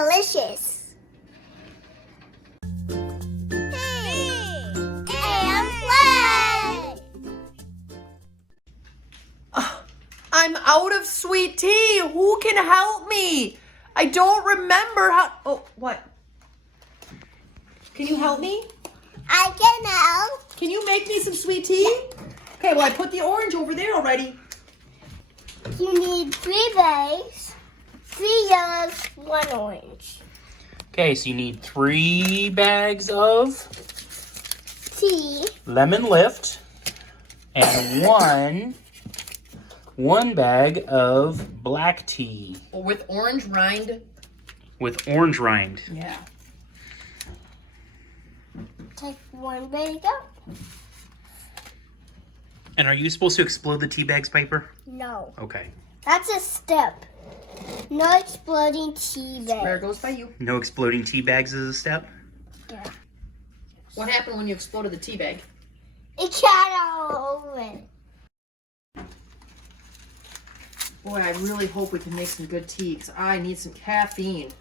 delicious. Hey, and play. I'm out of sweet tea. Who can help me? I don't remember how. Oh, what? Can you help me? I can help. Can you make me some sweet tea? Okay, well, I put the orange over there already. You need 3 bags, 3 yellows, 1 orange. Okay, so you need 3 bags of Tea. lemon lift and one bag of black tea With orange rind. with orange rind. Yeah. Take 1 bag up. And are you supposed to explode the tea bags, Piper? No. Okay. That's a step. No exploding tea Where it bag. goes by you. No exploding tea bags is a step? Yeah. What happened when you exploded the tea bag? It got all over it. Boy, I really hope we can make some good tea because I need some caffeine.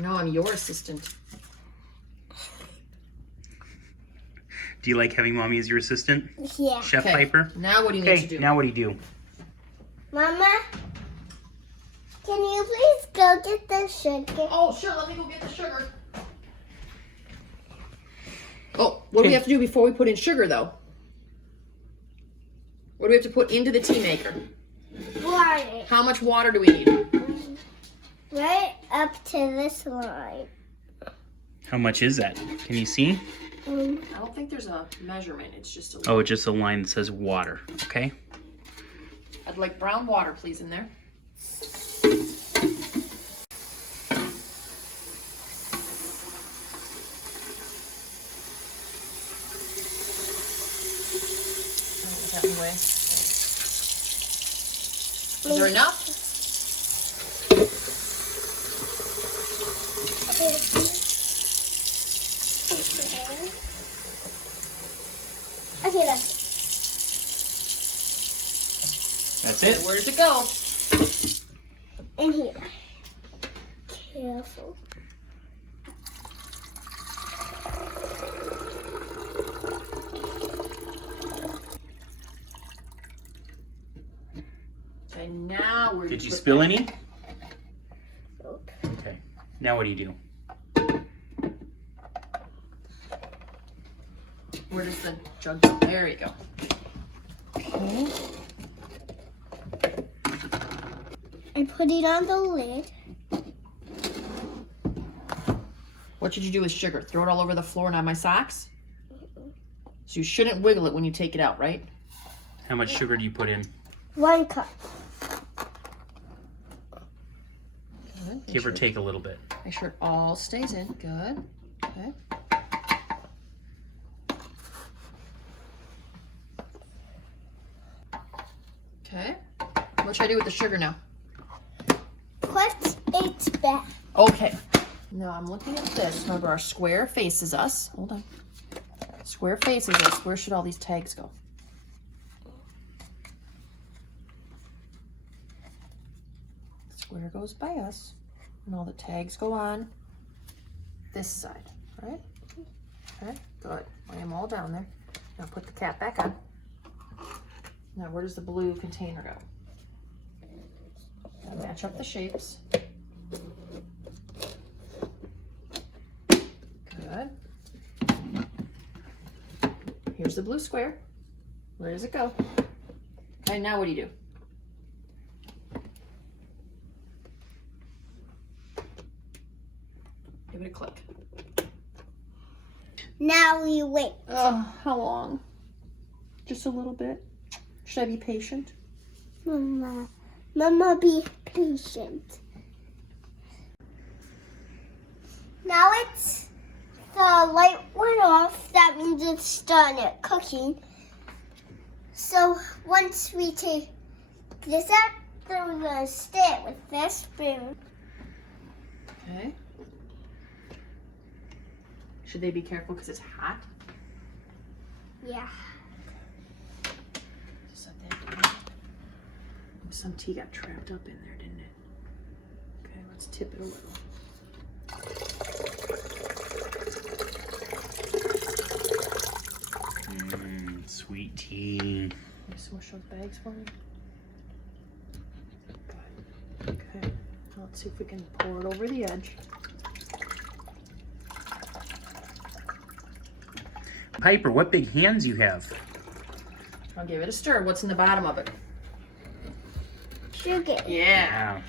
No, I'm your assistant. Do you like having Mommy as your assistant? Yeah. Chef Okay, Piper? now what do you need Okay, to do? now what do you do? Mama, can you please go get the sugar? Oh, sure, let me go get the sugar. Oh, what do we Okay. have to do before we put in sugar, though? What do we have to put into the tea maker? Water. How much water do we need? Right up to this line. How much is that? Can you see? I don't think there's a measurement. It's just a Oh, it's just a line that says water, okay? I'd like brown water, please, in there. Is there enough? Okay, that's That's it? Where does it go? in here. Careful. Okay, now we're. Did you spill any? Nope. Okay. Now what do you do? Where does the jug go? There you go. Okay. I put it on the lid. What should you do with sugar? Throw it all over the floor and on my socks? So you shouldn't wiggle it when you take it out, right? How much sugar do you put in? 1 cup. Good. Give or take a little bit. Make sure it all stays in. Good. Okay. Okay. What should I do with the sugar now? Put it back. Okay. Now I'm looking at this. Remember, our square faces us. Hold on. Square faces us. Where should all these tags go? Square goes by us. And all the tags go on this side, right? Okay, good. I am all down there. Now put the cap back on. Now where does the blue container go? Now match up the shapes. Good. Here's the blue square. Where does it go? Okay, now what do you do? Give it a click. Now we wait. Oh, how long? Just a little bit. Should I be patient? Mama, be patient. Now it's the light went off. That means it's done at cooking. So once we take this out, then we're gonna stir it with this spoon. Okay. Should they be careful because it's hot? Yeah. Set that down. Some tea got trapped up in there, didn't it? Okay, let's tip it a little. Sweet tea. You smush those bags for me? Good. Okay, let's see if we can pour it over the edge. Piper, what big hands you have. I'll give it a stir. What's in the bottom of it? Sugar. Yeah.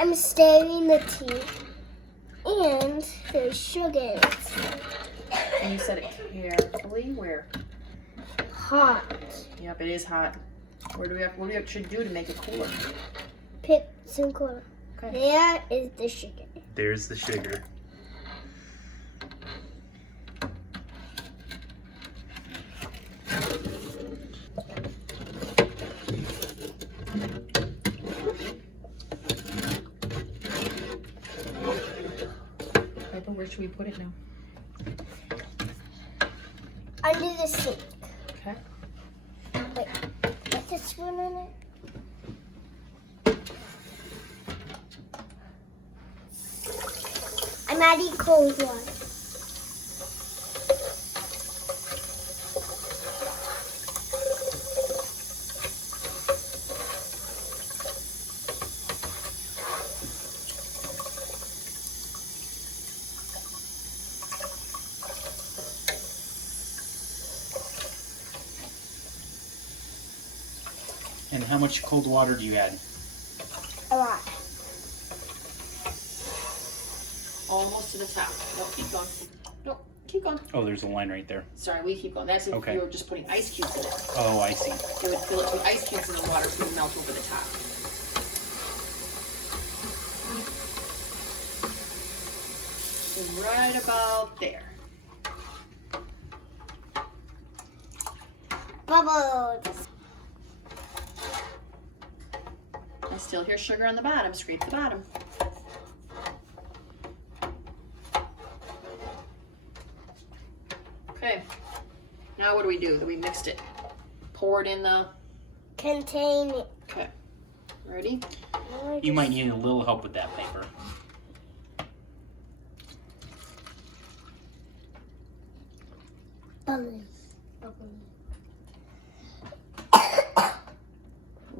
I'm stirring the tea, and there's sugar in it. And you said it carefully. Where? Hot. Yep, it is hot. What do we should do to make it cooler? Pick some cooler. Okay. There is the sugar. There's the sugar. Piper, where should we put it now? Under the sink. Okay. Wait, what's the spoon in it? I'm adding cold water. And how much cold water do you add? A lot. Almost to the top. No, keep going. No, keep going. Oh, there's a line right there. Sorry, we keep going. That's if Okay. you were just putting ice cubes in it. Oh, I see. It would fill it with ice cubes in the water so it would melt over the top. So right about there. Bubbles. I still hear sugar on the bottom. Scrape the bottom. Okay. Now what do? We mixed it. Pour it in the... Contain. Okay. Ready? You might need a little help with that, Piper. Bubbles.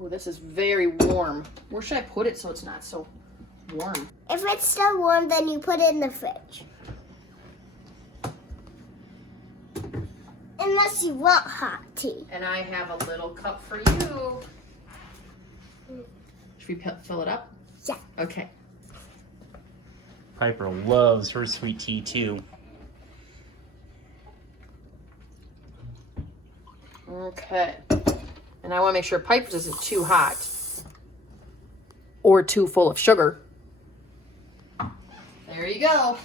Oh, this is very warm. Where should I put it so it's not so warm? If it's still warm, then you put it in the fridge. Unless you want hot tea. And I have a little cup for you. Should we fill it up? Yeah. Okay. Piper loves her sweet tea too. Okay. And I want to make sure Piper's isn't too hot or too full of sugar. There you go.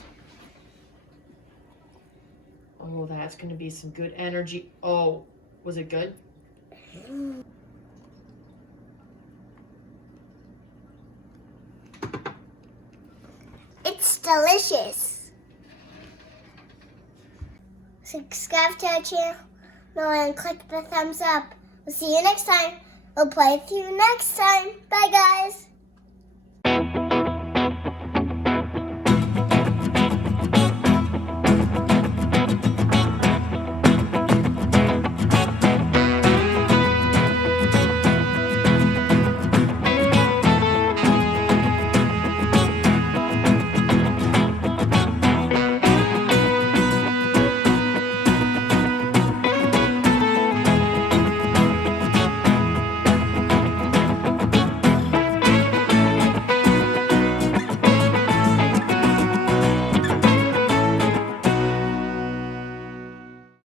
Oh, that's going to be some good energy. Oh, was it good? It's delicious. Subscribe to our channel and click the thumbs up. We'll see you next time. We'll play with you next time. Bye, guys.